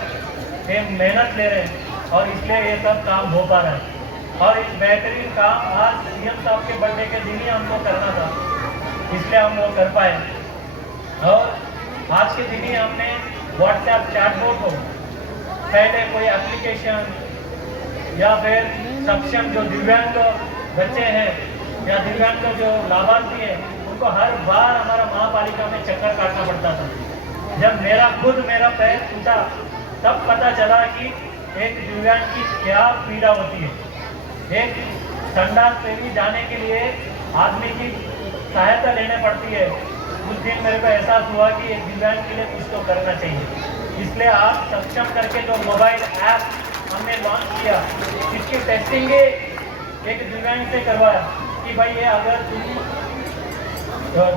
ये मेहनत ले रहे हैं और इसलिए ये सब काम हो पा रहा है। और इस बेहतरीन काम आज CM साहब के बर्थडे के दिन ही हमको करना था, इसलिए हम वो कर पाए। और आज के दिन ही हमने WhatsApp चैटबॉट हो, पहले कोई एप्लीकेशन या फिर सक्षम जो दिव्यांग बच्चे हैं या दिव्यांग जो लाभार्थी है, उनको हर बार हमारा महापालिका में चक्कर काटना पड़ता था। जब मेरा पैर टूटा, तब पता चला कि एक दिव्यांग की क्या पीड़ा होती है। एक संडास पे भी जाने के लिए आदमी की सहायता लेने पड़ती है। उस दिन मेरे को एहसास हुआ कि एक दिव्यांग के लिए कुछ तो करना चाहिए। इसलिए आप सक्षम करके जो मोबाइल ऐप हमने लॉन्च किया, इसकी टेस्टिंग एक दिव्यांग से करवाया कि भाई ये अगर तुम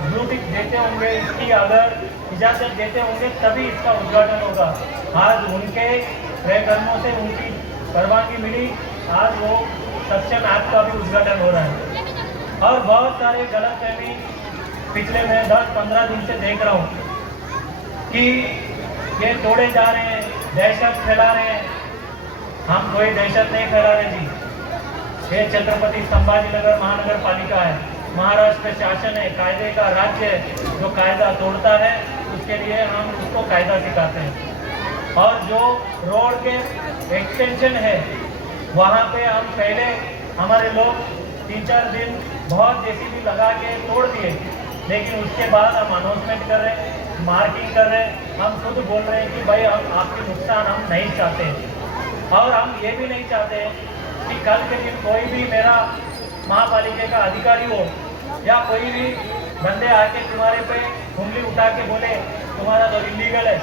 ब्लू टिक देते होंगे, इसकी अगर इजाज़त देते होंगे तभी इसका उद्घाटन होगा। आज उनके सहकर्मियों से उनकी परवानगी मिली, आज वो सक्षम ऐप का भी उद्घाटन हो रहा है। और बहुत सारे गलतफहमी पिछले मैं 10-15 दिन से देख रहा हूँ कि ये तोड़े जा रहे हैं, दहशत फैला रहे हैं। हम कोई दहशत नहीं फैला रहे जी। ये छत्रपति संभाजीनगर महानगर पालिका है, महाराष्ट्र शासन है, कायदे का राज्य है। जो कायदा तोड़ता है उसके लिए हम उसको कायदा सिखाते हैं। और जो रोड के एक्सटेंशन है, वहाँ पे हम पहले हमारे लोग 3-4 दिन बहुत JCB लगा के तोड़ दिए, लेकिन उसके बाद हम अनाउंसमेंट कर रहे हैं, मार्किंग कर रहे हैं, हम खुद बोल रहे हैं कि भाई हम आपकी नुकसान हम नहीं चाहते। और हम ये भी नहीं चाहते कि कल के दिन कोई भी मेरा महापालिका का अधिकारी हो या कोई भी बंदे आके तुम्हारे पे उंगली उठा के बोले तुम्हारा तो इलीगल है,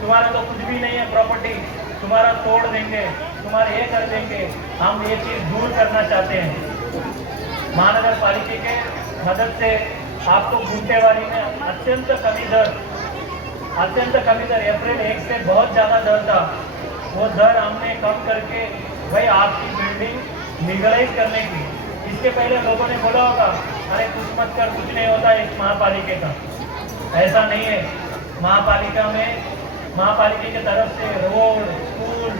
तुम्हारा तो कुछ भी नहीं है प्रॉपर्टी, तुम्हारा तोड़ देंगे, तुम्हारे ये कर देंगे। हम ये चीज़ दूर करना चाहते हैं। महानगर पालिका के मदद से आपको गुंटेवारी में अत्यंत कमी दर अप्रैल 1 से बहुत ज़्यादा दर था, वो दर हमने कम करके भाई आपकी बिल्डिंग लीगलाइज करने की। इसके पहले लोगों ने बोला होगा अरे कुछ मत कर, कुछ नहीं होता इस महापालिका का। ऐसा नहीं है। महापालिका में महापालिका की तरफ से रोड, स्कूल,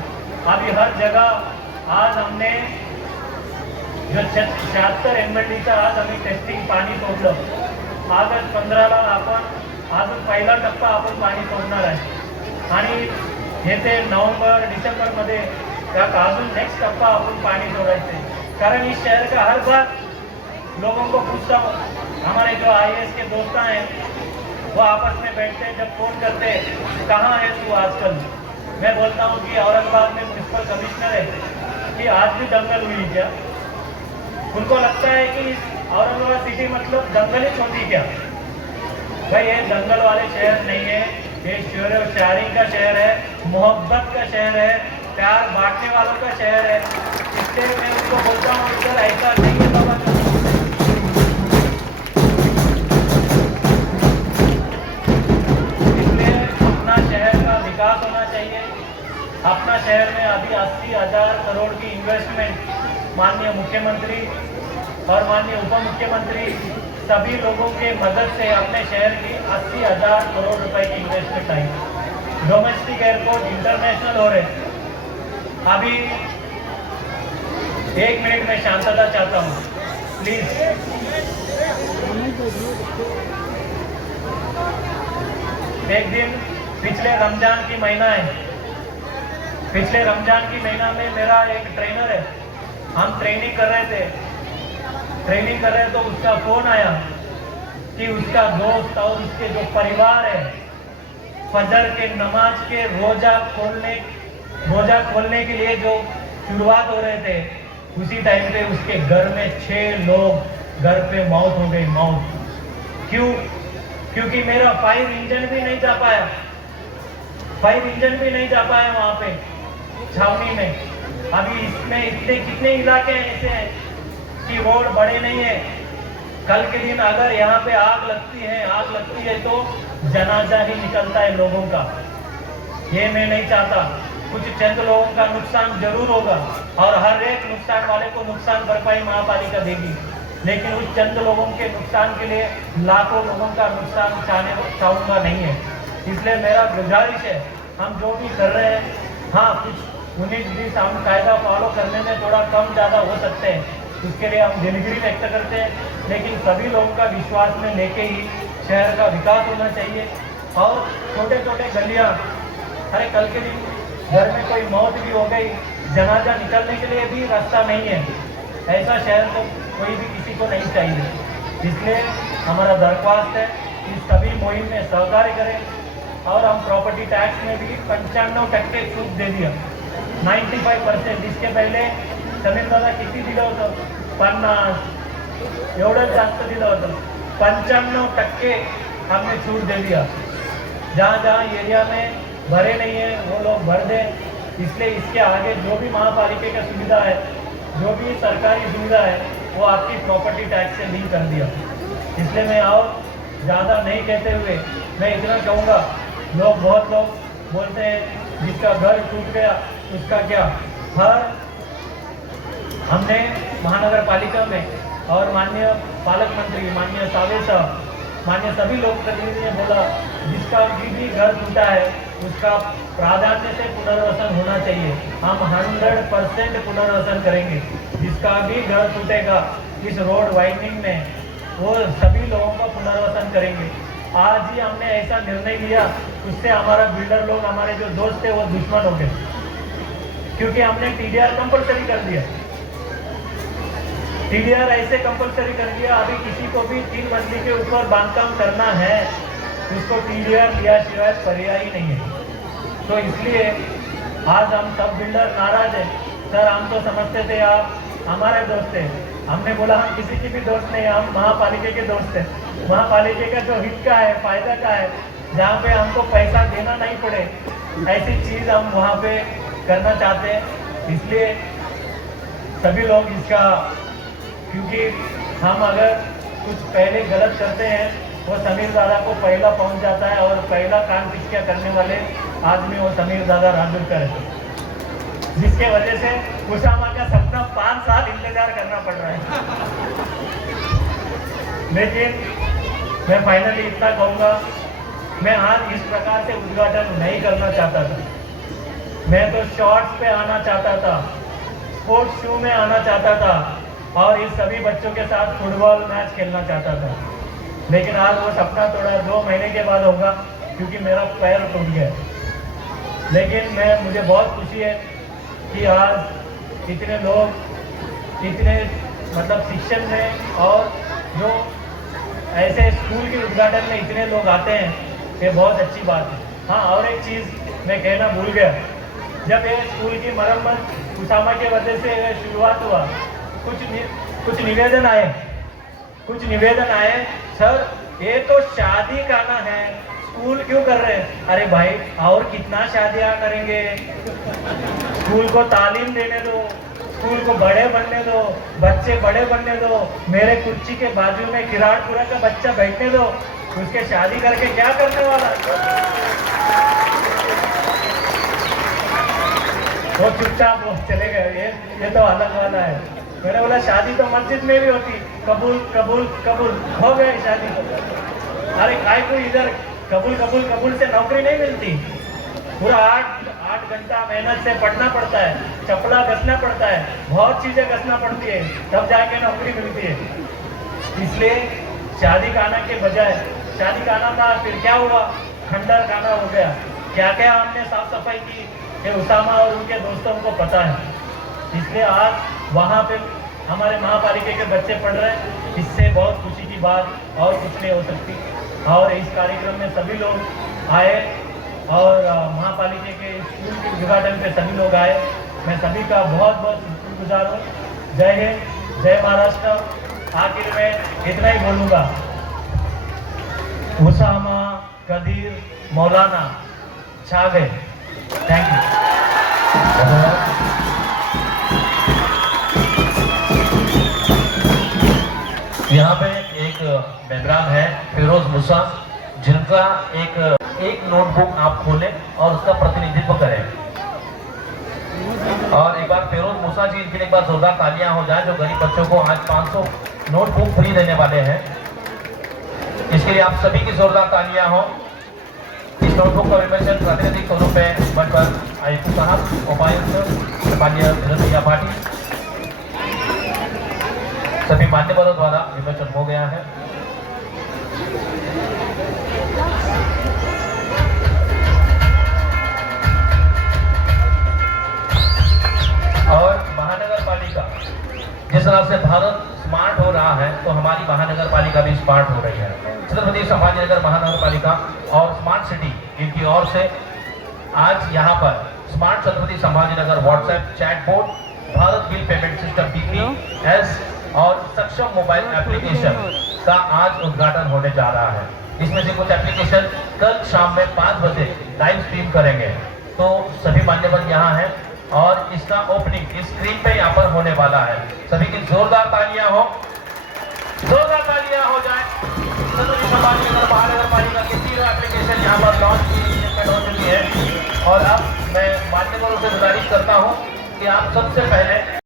अभी हर जगह आज हमने जो 76 MLD का आज हमें टेस्टिंग पाणी सोडलं ऑगस्ट 15ला आपण अजून पहिला टप्पा आपण पाणी सोडणार आहे आणि येते नवंबर डिसेंबरमध्ये त्यात अजून नेक्स्ट टप्पा अपन पानी छोड़ाते। कारण इस शहर का हर बार लोगों को पूछता हूँ, हमारे जो IAS के दोस्त हैं वो आपस में बैठते हैं, जब फोन करते हैं कहाँ है तू आजकल, मैं बोलता हूँ कि औरंगाबाद में म्यूनसिपल कमिश्नर है कि आज भी दंगल हुई क्या। उनको लगता है कि औरंगाबाद सिटी मतलब जंगल ही छोटी क्या। भाई ये जंगल वाले शहर नहीं है, ये शेयरिंग का शहर है, मोहब्बत का शहर है, प्यार बांटने वालों का शहर है। इसलिए मैं उनको बोलता हूँ इधर ऐसा नहीं है बाबा। इसलिए अपना शहर का विकास होना चाहिए। अपना शहर में अभी 80,000 करोड़ की इन्वेस्टमेंट माननीय मुख्यमंत्री और माननीय उप मुख्यमंत्री सभी लोगों के मदद से अपने शहर की 80,000 करोड़ रुपए की इन्वेस्टमेंट आई। डोमेस्टिक एयरपोर्ट इंटरनेशनल हो रहे। अभी 1 मिनट में शांतता चाहता हूँ प्लीज। एक दिन पिछले रमजान की महीना है, पिछले रमजान की महीना में मेरा एक ट्रेनर है, हम ट्रेनिंग कर रहे तो उसका फोन आया कि उसका दोस्त और उसके जो परिवार है फजर के नमाज के रोजा खोलने के लिए जो शुरुआत हो रहे थे, उसी टाइम पे उसके घर में 6 लोग घर पे मौत हो गई। मौत क्यों? क्योंकि मेरा 5 इंजन भी नहीं जा पाया, 5 इंजन भी नहीं जा पाया वहां पे छावनी में। अभी इसमें इतने कितने इलाके ऐसे हैं कि रोड बड़े नहीं है। कल के दिन अगर यहाँ पे आग लगती है तो जनाजा ही निकलता है लोगों का। ये मैं नहीं चाहता। कुछ चंद लोगों का नुकसान जरूर होगा और हर एक नुकसान वाले को नुकसान भरपाई महापालिका देगी, लेकिन उस चंद लोगों के नुकसान के लिए लाखों लोगों का नुकसान चाहूँगा नहीं है। इसलिए मेरा गुजारिश है, हम जो भी कर रहे हैं, हाँ कुछ 19-20 हम कायदा फॉलो करने में थोड़ा कम ज़्यादा हो सकते हैं, उसके लिए हम दिलगिरी व्यक्त करते हैं, लेकिन सभी लोगों का विश्वास में लेके ही शहर का विकास होना चाहिए। और छोटे छोटे गलियाँ, अरे कल के दिन घर में कोई मौत भी हो गई, जनाजा निकलने के लिए भी रास्ता नहीं है, ऐसा शहर तो कोई भी किसी को नहीं चाहिए। इसलिए हमारा दरख्वास्त है कि सभी मुहिम में सहकार्य करें। और हम प्रॉपर्टी टैक्स में भी 95% छूट दे दिया, 95%। इसके पहले समीर दादा किती दिलं होतं? 50 एवढं जास्त दिलं होतं, 95% हमने छूट दे दिया। जहाँ जहाँ एरिया में भरे नहीं है वो लोग भर दें। इसलिए इसके आगे जो भी महापालिका का सुविधा है, जो भी सरकारी सुविधा है, वो आपकी प्रॉपर्टी टैक्स से लिंक कर दिया। इसलिए मैं और ज़्यादा नहीं कहते हुए मैं इतना कहूँगा, बहुत लोग बोलते हैं जिसका घर टूट गया उसका क्या। हमने महानगर पालिका में और माननीय पालक मंत्री माननीय सावे साहब, माननीय सभी लोग प्रतिनिधि ने बोला जिसका भी घर टूटा है उसका प्राधान्य से पुनर्वसन होना चाहिए। हम 100% पुनर्वसन करेंगे। जिसका भी घर टूटेगा इस रोड वाइडनिंग में, वो सभी लोगों का पुनर्वसन करेंगे। आज ही हमने ऐसा निर्णय लिया, उससे हमारा बिल्डर लोग, हमारे जो दोस्त थे वो दुश्मन हो गए, क्योंकि हमने TDR कंपलसरी कर दिया। TDR ऐसे कंपलसरी कर दिया, अभी किसी को भी 3 मंजिल के ऊपर बांधकाम करना है उसको TDR लिया शिवाय पर्याय ही नहीं है। तो इसलिए आज हम सब बिल्डर नाराज हैं। सर हम तो समझते थे आप हमारे दोस्त हैं। हमने बोला हम किसी की भी दोस्त नहीं, हम महापालिका के दोस्त हैं। महापालिका का जो हित का है, फायदा का है, जहाँ पे हमको पैसा देना नहीं पड़े, ऐसी चीज़ हम वहाँ पे करना चाहते हैं। इसलिए सभी लोग इसका, क्योंकि हम अगर कुछ पहले गलत करते हैं वो समीर दादा को पहला पहुंच जाता है, और पहला कान पिचकिया करने वाले आदमी वो समीर दादा राजूरकर है, जिसके वजह से उसामा का सपना 5 साल इंतजार करना पड़ रहा है। लेकिन मैं फाइनली इतना कहूँगा, मैं आज इस प्रकार से उद्घाटन नहीं करना चाहता था। मैं तो शॉर्ट्स पे आना चाहता था, स्पोर्ट्स शो में आना चाहता था और इस सभी बच्चों के साथ फुटबॉल मैच खेलना चाहता था। लेकिन आज वो सपना थोड़ा 2 महीने के बाद होगा क्योंकि मेरा पैर टूट गया। लेकिन मुझे बहुत खुशी है कि आज इतने लोग इतने मतलब शिक्षण में और जो ऐसे स्कूल के उद्घाटन में इतने लोग आते हैं, ये बहुत अच्छी बात है। हाँ, और एक चीज़ मैं कहना भूल गया, जब ये स्कूल की मरम्मत उसामा के वजह से शुरुआत हुआ, कुछ निवेदन आए सर ये तो शादी करना है, स्कूल क्यों कर रहे हैं? अरे भाई और कितना शादियाँ करेंगे, स्कूल को तालीम देने दो, स्कूल को बड़े बनने दो, बच्चे बड़े बनने दो। मेरे कुर्सी के बाजू में किराड़पुरा का बच्चा बैठने दो, उसके शादी करके क्या करने वाला? वो चुपचाप वो चले गए, ये तो अलग वाला है। मैंने बोला शादी तो मस्जिद में भी होती, कबूल कबूल कबूल, हो गए शादी। अरे काय को इधर कबूल कबूल कबूल से नौकरी नहीं मिलती, पूरा 8 घंटा मेहनत से पढ़ना पड़ता है, चपला घसना पड़ता है, बहुत चीजें घसना पड़ती है, तब जाके नौकरी मिलती है। इसलिए शादी खाना के बजाय शादी खाना था, फिर क्या हुआ, खंडर खाना हो गया। क्या क्या हमने साफ सफाई की ये उसामा और उनके दोस्तों को पता है। इसलिए आज वहाँ पे हमारे महापालिका के बच्चे पढ़ रहे हैं, इससे बहुत खुशी की बात और कुछ नहीं हो सकती। और इस कार्यक्रम में सभी लोग आए और महापालिका के स्कूल के उद्घाटन पे सभी लोग आए। मैं सभी का बहुत बहुत शुक्रगुजार हूँ। जय हिंद, जय महाराष्ट्र। आखिर में इतना ही बोलूँगा, उसामा, कदीर, मौलाना छा गए। Thank you. यहाँ पे एक मेहमान है फिरोज मूसा, जिनका एक नोटबुक आप खोलें और उसका प्रतिनिधित्व करें। और एक बार फिरोज मूसा जी के लिए एक बार जोरदार तालियां हो जाए, जो गरीब बच्चों को आज 500 नोटबुक फ्री देने वाले हैं। इसके लिए आप सभी की जोरदार तालियां हो। इस नोटबुक का विमोचन प्रातिनिधिक स्वरूप में बनकर आयुक्त साहब, उपायुक्त माननीय भैया पाटिल, सभी मान्यवरों द्वारा विमोचन हो गया है। और महानगर पालिका जिस तरह से भारत स्मार्ट हो रहा है, तो हमारी महानगर पालिका भी स्मार्ट हो रही है। छत्रपति संभाजीनगर महानगर पालिका और स्मार्ट सिटी इनकी ओर से आज यहाँ पर smart Chhatrapati Sambhajinagar WhatsApp chat board, Bharat bill payment system PPS और सक्षम मोबाइल एप्लीकेशन का आज उद्घाटन होने जा रहा है। इसमें से कुछ एप्लीकेशन कल शाम में 5 बजे लाइव स्ट्रीम करेंगे। तो सभी मान्यवर यहाँ हैं और इसका ओपनिंग इस स्क्रीन पे यहाँ पर होने वाला है। सभी की जोरदार तालियां हो जाए। छत्रपति संभाजीनगर महानगर पालिका की 3 एप्लीकेशन यहाँ पर लॉन्च हो चुकी है। और अब मैं मान्यवरों से गुजारिश करता हूँ कि आप सबसे पहले